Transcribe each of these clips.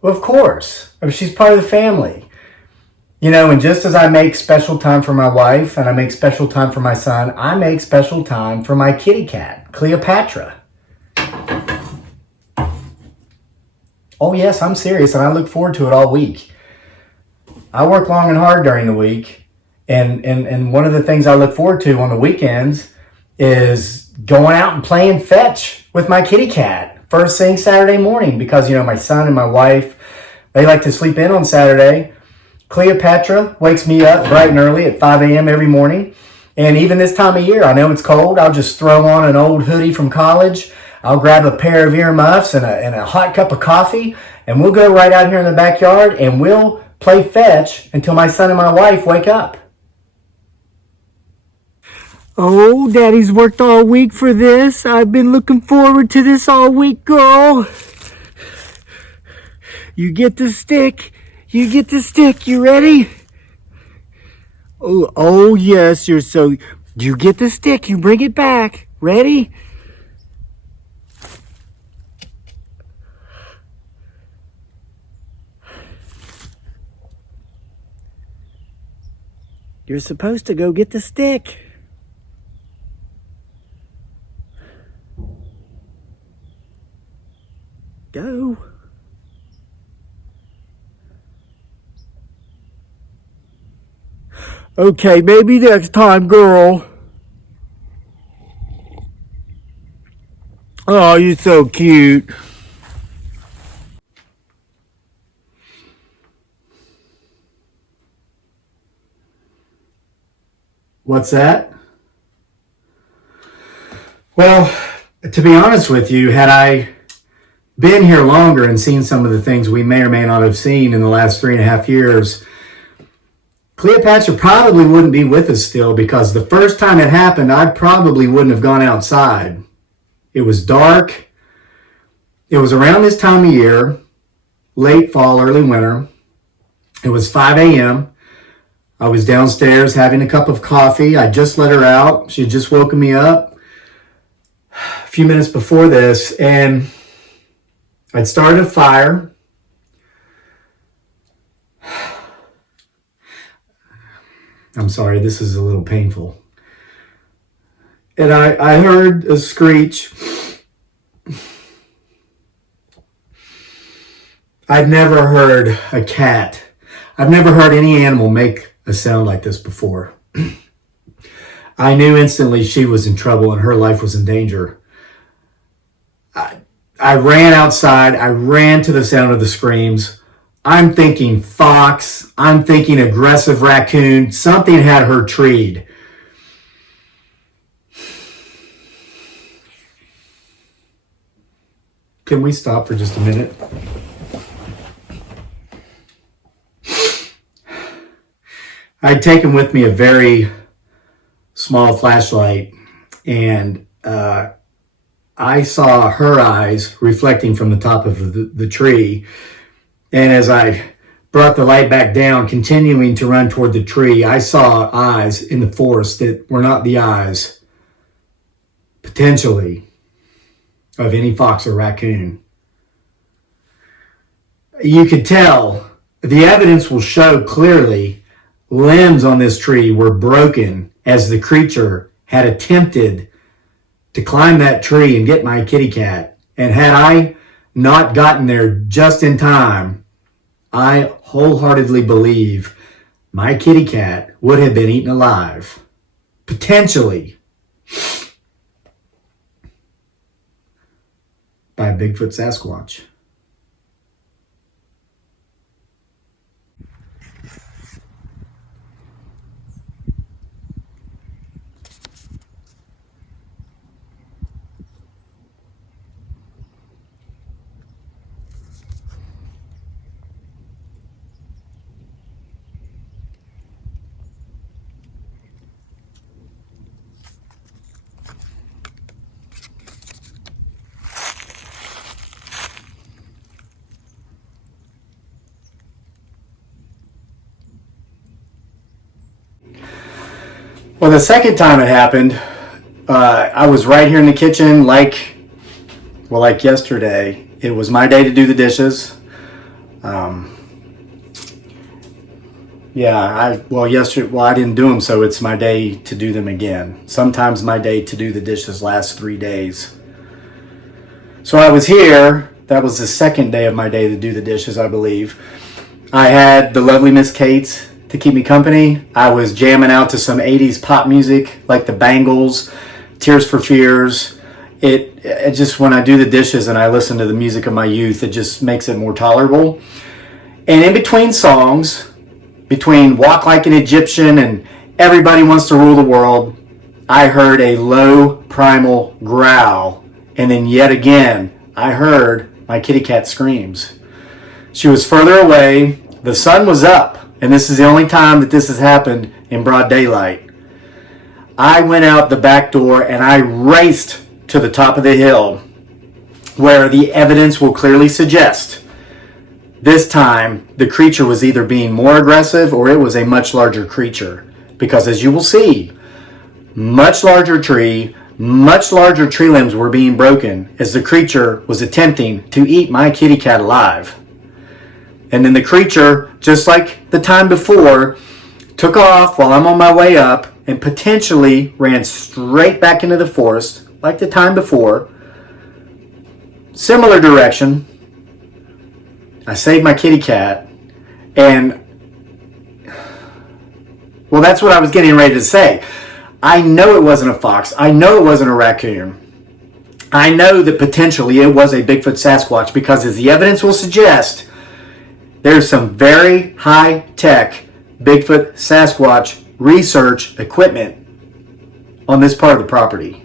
Well, of course. I mean, she's part of the family. You know, and just as I make special time for my wife and I make special time for my son, I make special time for my kitty cat, Cleopatra. Oh, yes, I'm serious, and I look forward to it all week. I work long and hard during the week, and one of the things I look forward to on the weekends is going out and playing fetch with my kitty cat first thing Saturday morning because, you know, my son and my wife, they like to sleep in on Saturday. Cleopatra wakes me up bright and early at 5 a.m. every morning. And even this time of year, I know it's cold. I'll just throw on an old hoodie from college. I'll grab a pair of earmuffs and a hot cup of coffee. And we'll go right out here in the backyard and we'll play fetch until my son and my wife wake up. Oh, Daddy's worked all week for this. I've been looking forward to this all week, girl. You get the stick. You get the stick. You ready? Oh yes, you're so... You get the stick. You bring it back. Ready? You're supposed to go get the stick. Go. Okay, maybe next time, girl. Oh, you're so cute. What's that? Well, to be honest with you, had I been here longer and seen some of the things we may or may not have seen in the last 3.5 years, Cleopatra probably wouldn't be with us still because the first time it happened, I probably wouldn't have gone outside. It was dark. It was around this time of year, late fall, early winter. It was 5 a.m. I was downstairs having a cup of coffee. I just let her out. She had just woken me up a few minutes before this, and I'd started a fire. I'm sorry, this is a little painful. And I heard a screech. I'd never heard a cat. I've never heard any animal make a sound like this before. I knew instantly she was in trouble and her life was in danger. I ran outside. I ran to the sound of the screams. I'm thinking fox. I'm thinking aggressive raccoon. Something had her treed. Can we stop for just a minute? I'd taken with me a very small flashlight, and I saw her eyes reflecting from the top of the tree. And as I brought the light back down, continuing to run toward the tree, I saw eyes in the forest that were not the eyes, potentially, of any fox or raccoon. You could tell, the evidence will show clearly, limbs on this tree were broken as the creature had attempted to climb that tree and get my kitty cat. And had I not gotten there just in time, I wholeheartedly believe my kitty cat would have been eaten alive, potentially, by a Bigfoot Sasquatch. Well, the second time it happened, I was right here in the kitchen like yesterday. It was my day to do the dishes. Yesterday, I didn't do them, so it's my day to do them again. Sometimes my day to do the dishes lasts 3 days. So I was here. That was the second day of my day to do the dishes, I believe. I had the lovely Miss Kate's to keep me company. I was jamming out to some 80s pop music, like the Bangles, Tears for Fears. It just, when I do the dishes and I listen to the music of my youth, it just makes it more tolerable. And in between songs, between Walk Like an Egyptian and Everybody Wants to Rule the World, I heard a low primal growl. And then yet again, I heard my kitty cat screams. She was further away. The sun was up. And this is the only time that this has happened in broad daylight. I went out the back door and I raced to the top of the hill where the evidence will clearly suggest this time the creature was either being more aggressive or it was a much larger creature. Because as you will see, much larger tree limbs were being broken as the creature was attempting to eat my kitty cat alive. And then the creature, just like the time before, took off while I'm on my way up and potentially ran straight back into the forest, like the time before. Similar direction. I saved my kitty cat, and, well, that's what I was getting ready to say. I know it wasn't a fox. I know it wasn't a raccoon. I know that potentially it was a Bigfoot Sasquatch because, as the evidence will suggest, there's some very high-tech Bigfoot Sasquatch research equipment on this part of the property.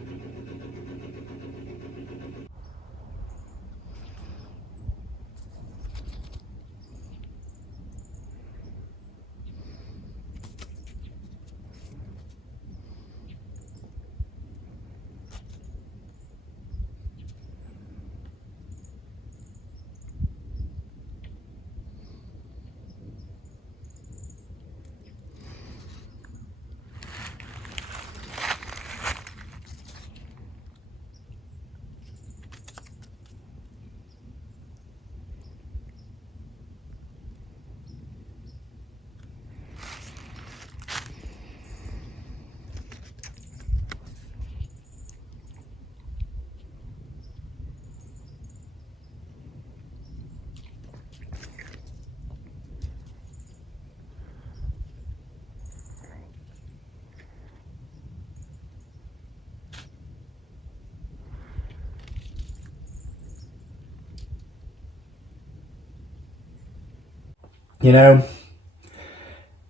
You know,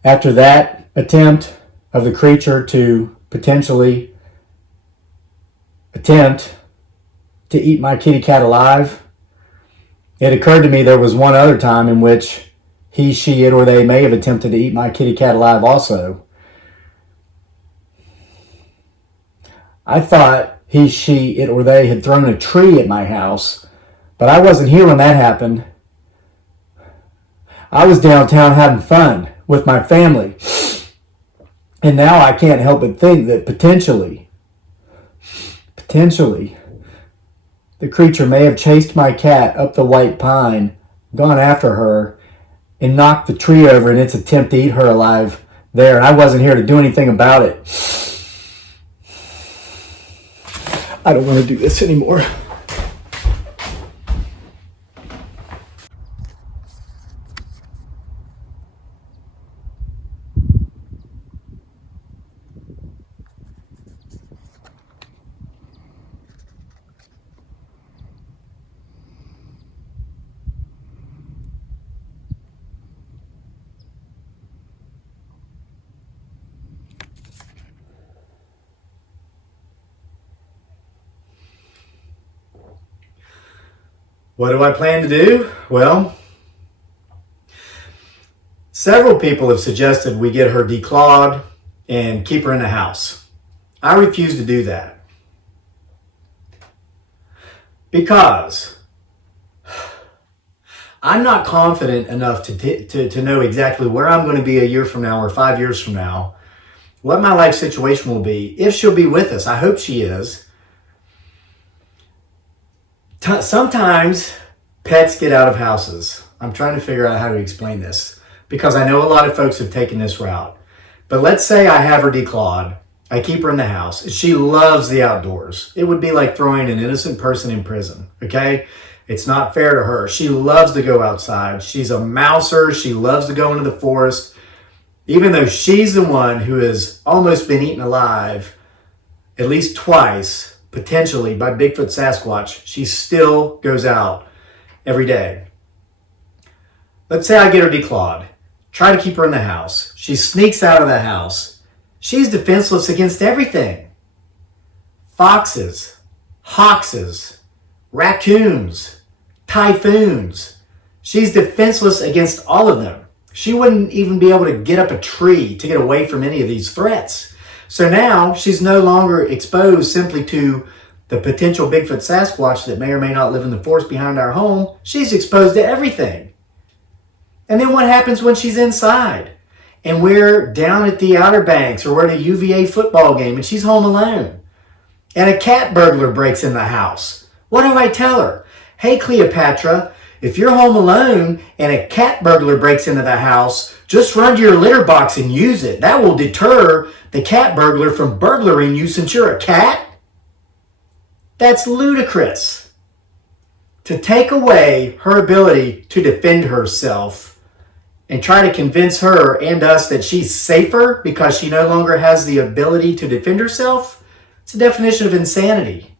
after that attempt of the creature to potentially attempt to eat my kitty cat alive, it occurred to me there was one other time in which he, she, it, or they may have attempted to eat my kitty cat alive also. I thought he, she, it, or they had thrown a tree at my house, but I wasn't here when that happened. I was downtown having fun with my family. And now I can't help but think that potentially, the creature may have chased my cat up the white pine, gone after her, and knocked the tree over in its attempt to eat her alive there. And I wasn't here to do anything about it. I don't want to do this anymore. What do I plan to do? Well, several people have suggested we get her declawed and keep her in the house. I refuse to do that. Because I'm not confident enough to know exactly where I'm going to be a year from now or 5 years from now, what my life situation will be, if she'll be with us. I hope she is. Sometimes pets get out of houses. I'm trying to figure out how to explain this because I know a lot of folks have taken this route. But let's say I have her declawed. I keep her in the house. She loves the outdoors. It would be like throwing an innocent person in prison, okay? It's not fair to her. She loves to go outside. She's a mouser. She loves to go into the forest. Even though she's the one who has almost been eaten alive at least twice, potentially by Bigfoot Sasquatch, she still goes out every day. Let's say I get her declawed. Try to keep her in the house. She sneaks out of the house. She's defenseless against everything. Foxes, hoxes, raccoons, typhoons. She's defenseless against all of them. She wouldn't even be able to get up a tree to get away from any of these threats. So now she's no longer exposed simply to the potential Bigfoot Sasquatch that may or may not live in the forest behind our home. She's exposed to everything. And then what happens when she's inside? And we're down at the Outer Banks or we're at a UVA football game and she's home alone. And a cat burglar breaks in the house. What do I tell her? Hey, Cleopatra, if you're home alone and a cat burglar breaks into the house, just run to your litter box and use it. That will deter the cat burglar from burglaring you since you're a cat. That's ludicrous. To take away her ability to defend herself and try to convince her and us that she's safer because she no longer has the ability to defend herself, it's a definition of insanity.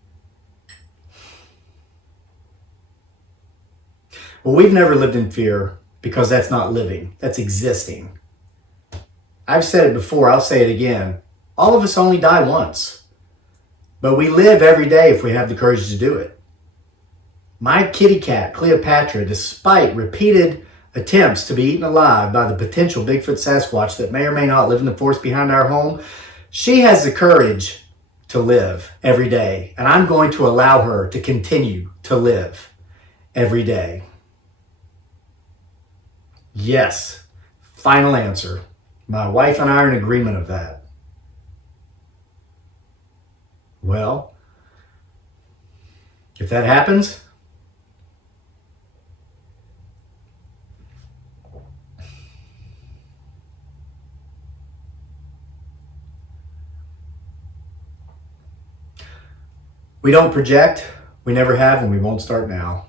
Well, we've never lived in fear because that's not living, that's existing. I've said it before, I'll say it again. All of us only die once, but we live every day if we have the courage to do it. My kitty cat, Cleopatra, despite repeated attempts to be eaten alive by the potential Bigfoot Sasquatch that may or may not live in the forest behind our home, she has the courage to live every day. And I'm going to allow her to continue to live every day. Yes, final answer. My wife and I are in agreement of that. Well, if that happens, we don't project, we never have, and we won't start now.